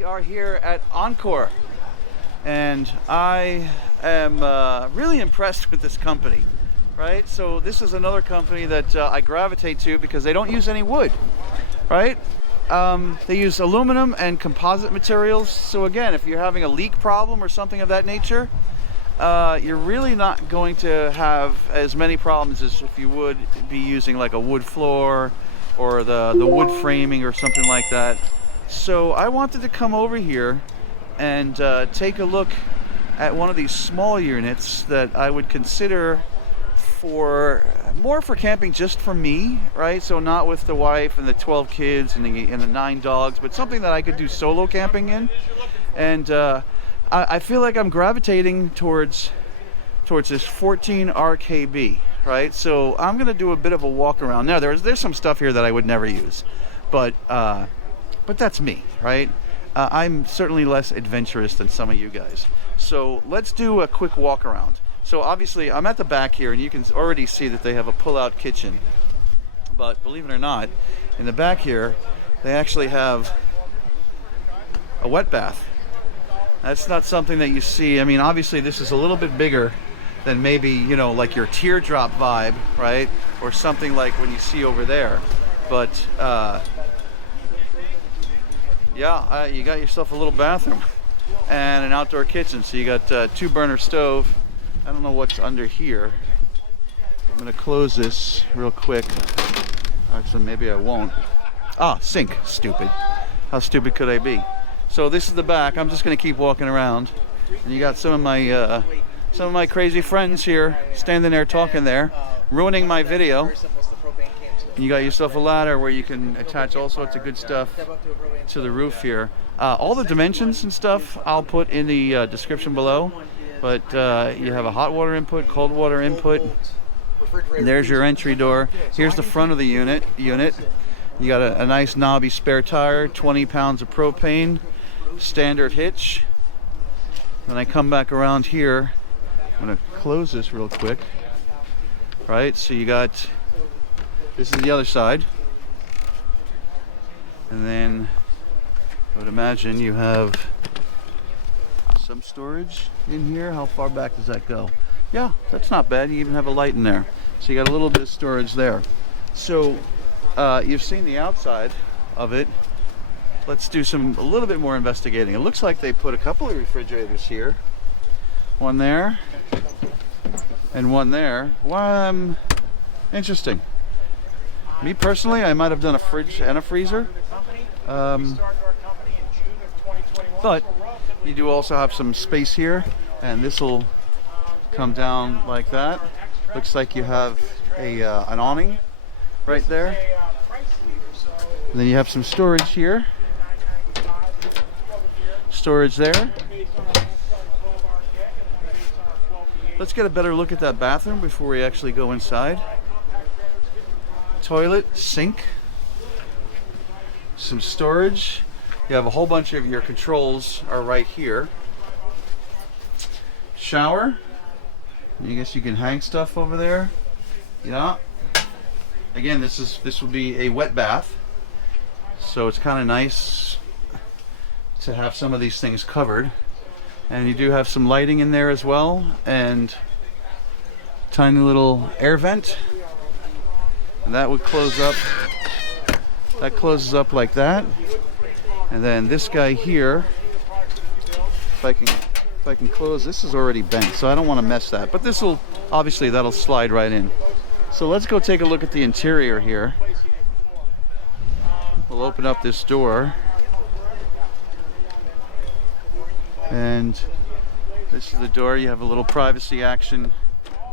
We are here at Encore, and I am really impressed with this company, right? So this is another company that I gravitate to because they don't use any wood, right? They use aluminum and composite materials. So again, if you're having a leak problem or something of that nature, you're really not going to have as many problems as if you would be using like a wood floor or the wood framing or something like that. So I wanted to come over here and take a look at one of these small units that I would consider more for camping just for me, right? So not with the wife and the 12 kids and the 9 dogs, but something that I could do solo camping in. And I feel like I'm gravitating towards this 14RKB, right? So I'm gonna do a bit of a walk around. Now there's some stuff here that I would never use, but that's me, right? I'm certainly less adventurous than some of you guys. So let's do a quick walk around. So obviously I'm at the back here and you can already see that they have a pull-out kitchen. But believe it or not, in the back here, they actually have a wet bath. That's not something that you see. I mean, obviously this is a little bit bigger than maybe, you know, like your teardrop vibe, right? Or something like when you see over there. But yeah, you got yourself a little bathroom and an outdoor kitchen. So you got 2-burner stove. I don't know what's under here. I'm gonna close this real quick. Actually, maybe I won't. Ah, sink. Stupid. How stupid could I be? So this is the back. I'm just gonna keep walking around, and you got some of my crazy friends here standing there talking there, ruining my video. And you got yourself a ladder where you can attach all sorts of good stuff to the roof here. All the dimensions and stuff I'll put in the description below. But you have a hot water input, cold water input. And there's your entry door. Here's the front of the unit. You got a nice knobby spare tire, 20 pounds of propane, standard hitch. When I come back around here, I'm gonna close this real quick. Right, so you got, this is the other side. And then I would imagine you have some storage in here. How far back does that go? Yeah, that's not bad. You even have a light in there. So you got a little bit of storage there. So you've seen the outside of it. Let's do a little bit more investigating. It looks like they put a couple of refrigerators here. One there and one there. Interesting. Me personally, I might have done a fridge and a freezer. But you do also have some space here, and this will come down like that. Looks like you have an awning right there. And then you have some storage here. Storage there. Let's get a better look at that bathroom before we actually go inside. Toilet, sink, some storage. You have a whole bunch of your controls are right here. Shower. I guess you can hang stuff over there. Yeah. Again, this would be a wet bath, so it's kind of nice to have some of these things covered. And you do have some lighting in there as well, and tiny little air vent. And that would close up. That closes up like that. And then this guy here, if I can close, this is already bent, so I don't want to mess that. But this will, obviously, that'll slide right in. So let's go take a look at the interior here. We'll open up this door. And this is the door. You have a little privacy action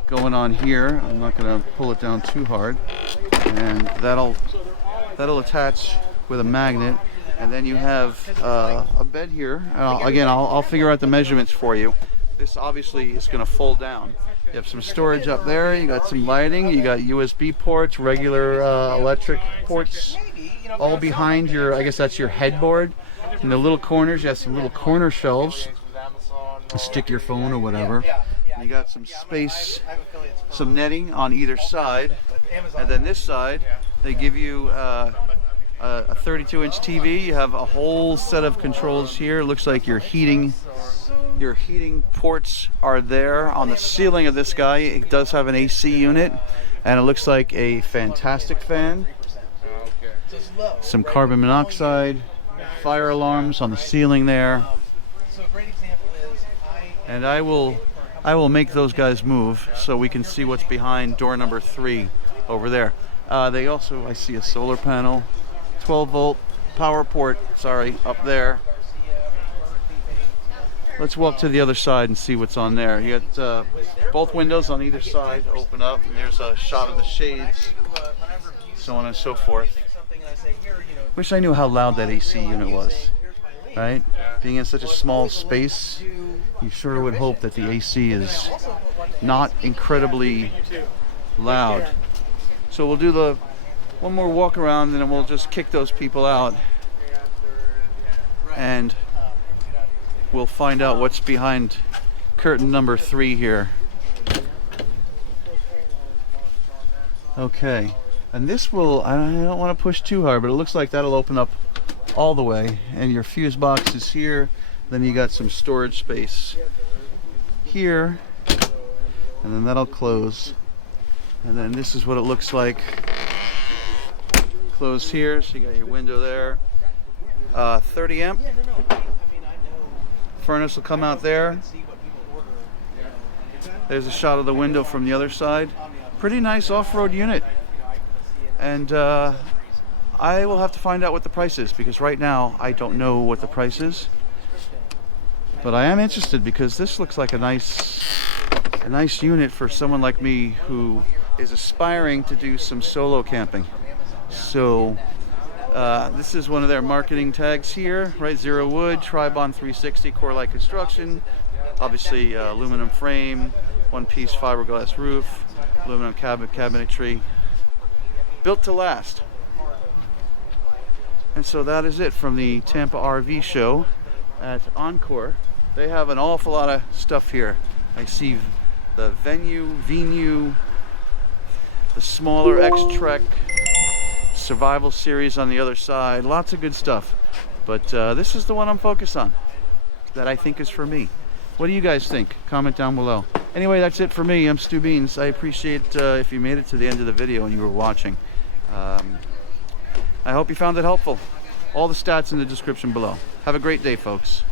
going on here. I'm not going to pull it down too hard. And that'll attach with a magnet. And then you have a bed here. Again, I'll figure out the measurements for you. This obviously is going to fold down. You have some storage up there. You got some lighting. You got USB ports, regular electric ports, all behind your, I guess that's your headboard. In the little corners, you have some little corner shelves to stick your phone or whatever. And you got some space, some netting on either side. And then this side, they give you a 32-inch TV. You have a whole set of controls here. It looks like your heating ports are there on the ceiling of this guy. It does have an AC unit, and it looks like a fantastic fan. Some carbon monoxide, fire alarms on the ceiling there. And I will make those guys move so we can see what's behind door number 3 over there. They also, I see a solar panel, 12-volt power port, up there. Let's walk to the other side and see what's on there. You got both windows on either side open up, and there's a shot of the shades, so on and so forth. Wish I knew how loud that AC unit was, right? Being in such a small space, you sure would hope that the AC is not incredibly loud. So we'll do one more walk around, and then we'll just kick those people out, and we'll find out what's behind curtain number 3 here. Okay, and this will, I don't want to push too hard, but it looks like that'll open up all the way, and your fuse box is here. Then you got some storage space here, and then that'll close, and then this is what it looks like closed here. So you got your window there, 30 amp furnace will come out there. There's a shot of the window from the other side. Pretty nice off-road unit, and I will have to find out what the price is, because right now I don't know what the price is, but I am interested because this looks like a nice unit for someone like me who is aspiring to do some solo camping. So this is one of their marketing tags here, right? Zero wood, Tribond 360, core-like construction, obviously aluminum frame, one-piece fiberglass roof, aluminum cabinetry, built to last. And so that is it from the Tampa RV show at Encore. They have an awful lot of stuff here. I see the Venue, the smaller X-Trek, Survival Series on the other side. Lots of good stuff. But this is the one I'm focused on, that I think is for me. What do you guys think? Comment down below. Anyway, that's it for me. I'm Stu Beans. I appreciate if you made it to the end of the video and you were watching. I hope you found it helpful. All the stats in the description below. Have a great day, folks.